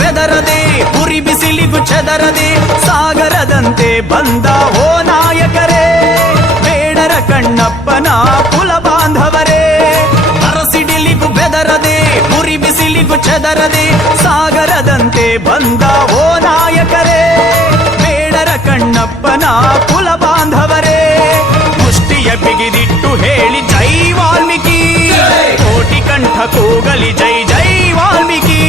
ಬೆದರದೆ ಉರಿ ಬಿಸಿಲಿಗೂ ಚೆದರದೆ ಸಾಗರದಂತೆ ಬಂದ ಓ ನಾಯಕರೇ, ಬೇಡರ ಕಣ್ಣಪ್ಪನ ಕುಲ ಬಾಂಧವರೇ. ಅರಸಿಡಿಲಿಗೂ ಬೆದರದೆ ಉರಿ ಬಿಸಿಲಿಗೂ ಚೆದರದೆ ಸಾಗರದಂತೆ ಬಂದ ಓ ನಾಯಕರೇ, ಬೇಡರ ಕಣ್ಣಪ್ಪನ ಕುಲ ಬಾಂಧವರೇ. ಮುಷ್ಟಿಯ ಬಿಗಿದಿಟ್ಟು ಹೇಳಿ ಜೈ ವಾಲ್ಮೀಕಿ, ಕೋಟಿ ಕಂಠ ಕೂಗಲಿ ಜೈ ಜೈ ವಾಲ್ಮೀಕಿ.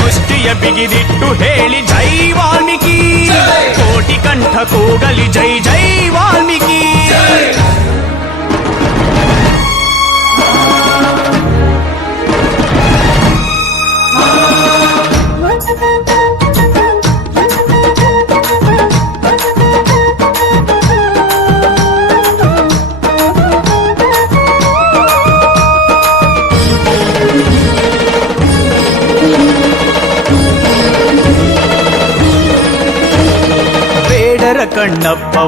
ಮುಷ್ಟಿಯ ಬಿಗಿದಿಟ್ಟು ಹೇಳಿ ಜೈ ವಾಲ್ಮೀಕಿ, ಕೋಟಿ ಕಂಠ ಕೂಗಲಿ ಜೈ ಜೈ ವಾಲ್ಮೀಕಿ. ಬೇಡರ ಕಣ್ಣಪ್ಪ